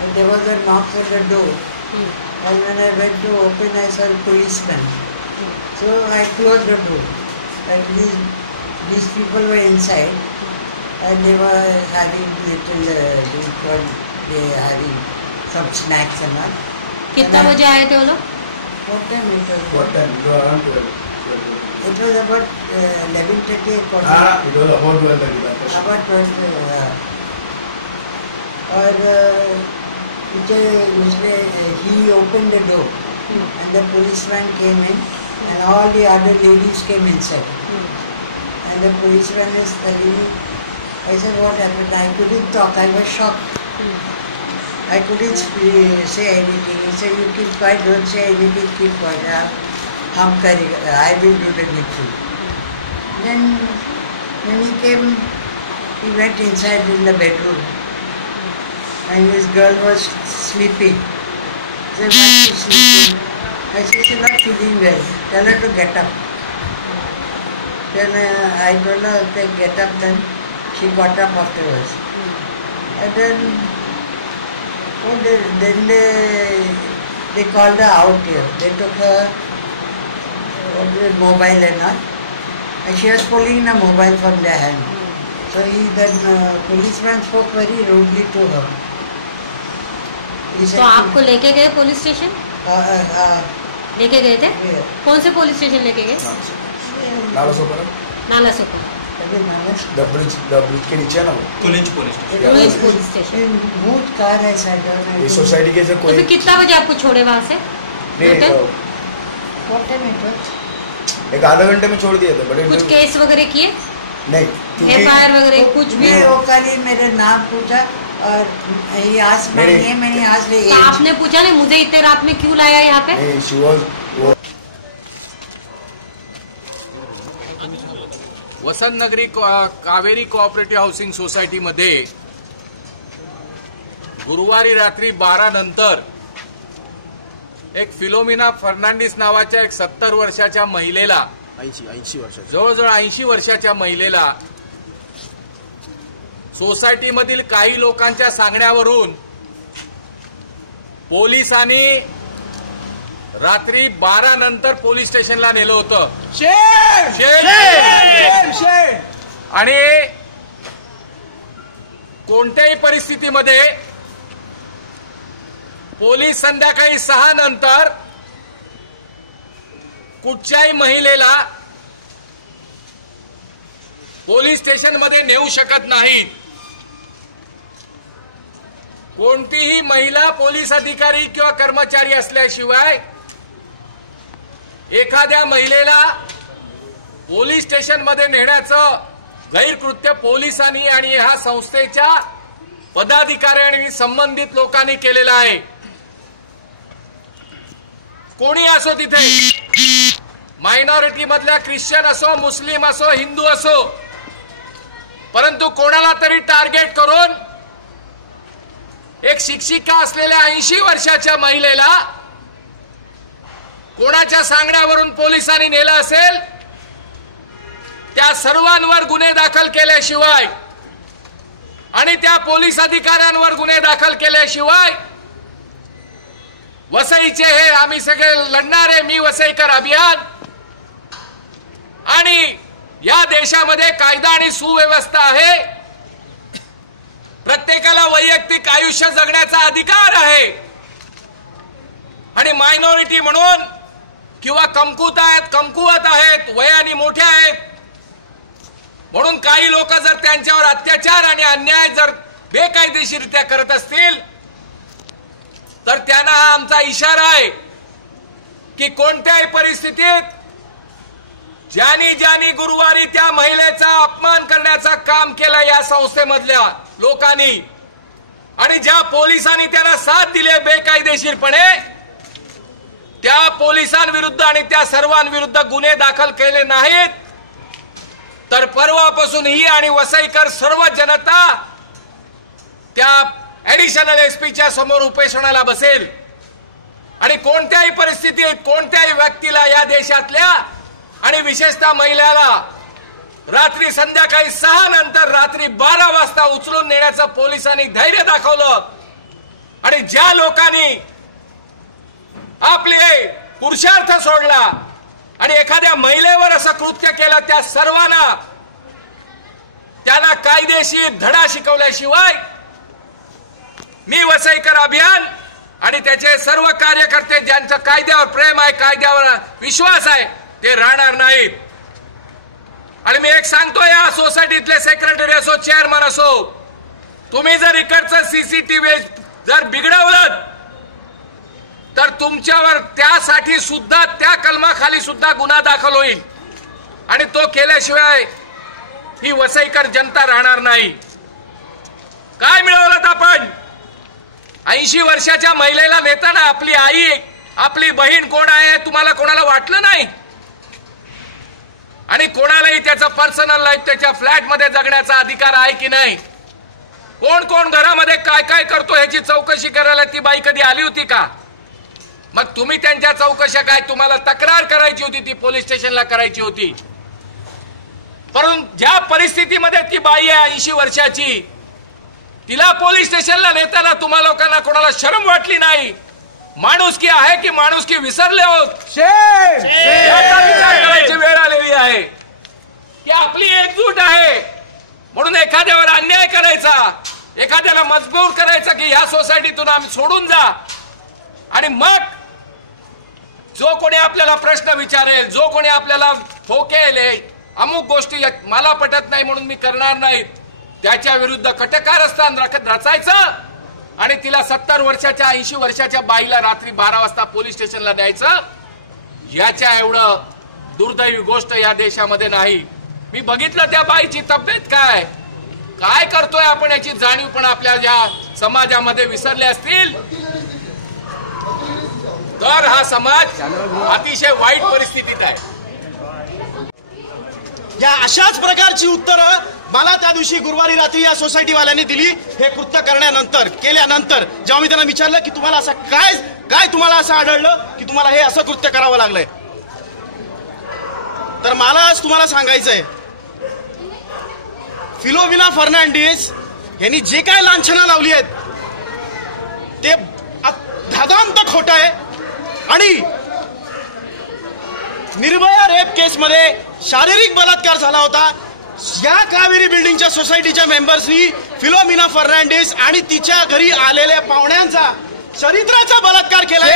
a sudden, there was a knock at the door. And when I went to open, I saw a policeman. So I closed the door. And these, these people were inside. And they were having little, uh, they call, they were having some snacks and all. कितना बजे आए थे वो लोग What time it was? What time? It was around 12. It was about uh, 11.30 or Ah, it was about 12 thirty. that was- about 12 uh, और Uh, he opened the door hmm. and the policeman came in and all the other ladies came inside. Hmm. And the policeman is telling me, I said, what happened? I couldn't talk, I was shocked. Hmm. I couldn't uh, say anything. He said, you keep quiet, don't say anything, keep quiet. I'm carrying, uh, I will do the needful. Then when he came, he went inside in the bedroom and his girl was sleeping. I said, why is she sleeping? I said, she's not feeling well. Tell her to get up. Then uh, I told her to get up, then she got up afterwards. And then, oh, they, then they, they called her out here. They took her the mobile and all. And she was pulling the mobile from their hand. So he then uh, policeman spoke very rudely to her. तो आपको लेके गए police station? uh, uh, uh, लेके गए थे? कौन से police station लेके गए? नाला सोपर के नीचे ना वो? Police station. Police police station. बहुत कार है साइड सोसाइटी के से तो कोई फिर कितना बजे आपको छोड़े वहाँ से? एक आधा घंटे में छोड़ दिए थे बट कुछ केस वगैरह किए? नहीं एफ़ आई आर वगैरह कुछ भी वो मेरे नाम पूछा। और आस्क्ड माय मेरे- नेम एंड ही आस्क्ड तो आपने पूछा नहीं मुझे इतने रात में क्यों लाया यहाँ पे? वसंत नगरी कावेरी कोऑपरेटिव्ह हाऊसिंग सोसायटीमध्ये गुरुवारी रात्री बारा नंतर एक फिलोमिना फर्नांडिस नावाच्या एक सत्तर वर्षाच्या महिलेला ऐंशी ऐंशी वर्षाचे जवळजवळ ऐंशी वर्षाच्या महिलेला सोसायटीमधील काही लोकांच्या सांगण्यावरून पोलिसांनी रात्री बारा नंतर पोलीस स्टेशनला नेलं होतं. शेर! आणि कोणत्याही परिस्थितीमध्ये पोलीस संध्याकाळी सहा नंतर कुठच्याही महिलेला पोलीस स्टेशनमध्ये नेऊ शकत नाहीत. कोणतीही महिला पोलीस अधिकारी किंवा कर्मचारी असल्याशिवाय एखाद्या महिलेला पोलीस स्टेशनमध्ये नेण्याचं गैरकृत्य पोलिसांनी आणि ह्या संस्थेच्या पदाधिकारी संबंधित लोकांनी केलेलं आहे. कोणी असो तिथे मायनॉरिटी मधल्या ख्रिश्चन असो मुस्लिम असो हिंदू असो परंतु कोणाला तरी टार्गेट करून एक शिक्षिका असलेल्या ऐंशी वर्षाच्या महिलेला कोणाच्या सांगण्यावरून पोलिसांनी नेलं असेल? त्या सर्वांवर गुन्हे दाखल केल्याशिवाय आणि त्या पोलीस अधिकाऱ्यांवर गुन्हे दाखल केल्याशिवाय वसईचे हे आम्ही सगळे लढणारे मी वसईकर अभियान आणि या देशामध्ये कायदा आणि सुव्यवस्था आहे. प्रत्येकाला वैयक्तिक आयुष्य जगण्याचा अधिकार आहे. आणि मायनॉरिटी म्हणून किंवा कमकुत आहेत कमकुवत आहेत वयाने मोठ्या आहेत. म्हणून काही लोक जर त्यांच्यावर अत्याचार आणि अन्याय जर बेकायदेशीरित्या करत असतील तर त्यांना हा आमचा इशारा आहे की कोणत्याही परिस्थितीत ज्यानी ज्यानी गुरुवारी त्या महिलेचा अपमान करण्याचा काम केलं या संस्थेमधल्या लोकांनी आणि ज्या पोलिसांनी त्याला साथ दिली बेकायदेशीरपणे त्या पोलिसांविरुद्ध आणि त्या सर्वांविरुद्ध गुन्हे दाखल केले नाहीत तर परवापासून ही आणि वसईकर सर्व जनता त्या ऍडिशनल एसपीच्या समोर उपेशनाला बसेल. आणि कोणत्याही परिस्थितीत कोणत्याही व्यक्तीला या देशातल्या आणि विशेषतः महिलाला रात्री संध्याकाळी सहा नंतर रात्री बारा वाजता उचलून नेण्याचं पोलिसांनी धैर्य दाखवलं. आणि ज्या लोकांनी आपले पुरुषार्थ सोडला आणि एखाद्या महिलेवर असं कृत्य केलं त्या सर्वांना त्यांना कायदेशीर धडा शिकवल्याशिवाय मी वसईकर अभियान आणि त्याचे सर्व कार्यकर्ते ज्यांचं कायद्यावर प्रेम आहे कायद्यावर विश्वास आहे ते राहणार नाहीत. आणि मी एक सांगतो या सोसायटीतले सेक्रेटरी असो चेअरमन असो तुम्ही जर इकडचं सीसीटीव्ही जर बिघडवलं तर तुमच्यावर त्यासाठी सुद्धा त्या कलमाखाली सुद्धा गुन्हा दाखल होईल. आणि तो केल्याशिवाय ही वसईकर जनता राहणार नाही. काय मिळवलं आपण? ऐंशी वर्षाच्या महिलेला नेताना आपली आई आपली बहीण कोण आहे तुम्हाला कोणाला वाटलं नाही? आणि कोणालाही त्याचा पर्सनल लाईफ त्याच्या फ्लॅटमध्ये जगण्याचा अधिकार आहे की नाही? कोण कोण घरामध्ये काय काय करतो ह्याची चौकशी करायला ती बाई कधी आली होती का? मग तुम्ही त्यांच्या चौकशा काय तुम्हाला तक्रार करायची होती ती पोलीस स्टेशनला करायची होती? परंतु ज्या परिस्थितीमध्ये ती बाई आहे ऐंशी वर्षाची तिला पोलीस स्टेशनला नेताना तुम्हा लोकांना कोणाला शरम वाटली नाही? माणुसकी आहे की माणुसकी विसरले आहोत? याचा विचार करायची वेळ आलेली आहे. की आपली एकजूट आहे. म्हणून एखाद्यावर अन्याय करायचा एखाद्याला मजबूर करायचा की ह्या सोसायटीतून आम्ही सोडून जा. आणि मग जो कोणी आपल्याला प्रश्न विचारेल जो कोणी आपल्याला ठोकेल अमुक गोष्टी मला पटत नाही म्हणून मी करणार नाही. त्याच्या विरुद्ध कटकारस्थान रचायचं. आणि तिला सत्तर वर्षाच्या ऐंशी वर्षाच्या बाईला रात्री बारा वाजता पोलीस स्टेशनला द्यायचं याच्या एवढं दुर्दैवी गोष्ट या देशामध्ये नाही. मी बघितलं त्या बाईची तब्येत काय? काय करतोय आपण याची जाणीव पण आपल्या या समाजामध्ये विसरले असतील? तर हा समाज अतिशय वाईट परिस्थितीत आहे. या अशाच प्रकारची उत्तरं मला त्या दिवशी गुरुवारी रात्री या सोसायटीवाल्यांनी दिली. हे कृत्य करण्यानंतर केल्यानंतर जेव्हा मी त्यांना विचारलं की तुम्हाला असं काय काय तुम्हाला असं आढळलं की तुम्हाला हे असं कृत्य करावं लागलंय? तर मला आज तुम्हाला सांगायचंय फिलोविना फर्नांडिस यांनी जे काय लांछनं लावली आहेत ते धादांत खोटं आहे आणि निर्भया रेप केसमध्ये शारीरिक बलात्कार झाला होता. या कावेरी बिल्डिंगच्या सोसायटीच्या मेंबर्सनी फिलोमिना फर्नांडिस आणि तिच्या घरी आलेल्या पाहुण्यांचा चरित्राचा बलात्कार केलाय.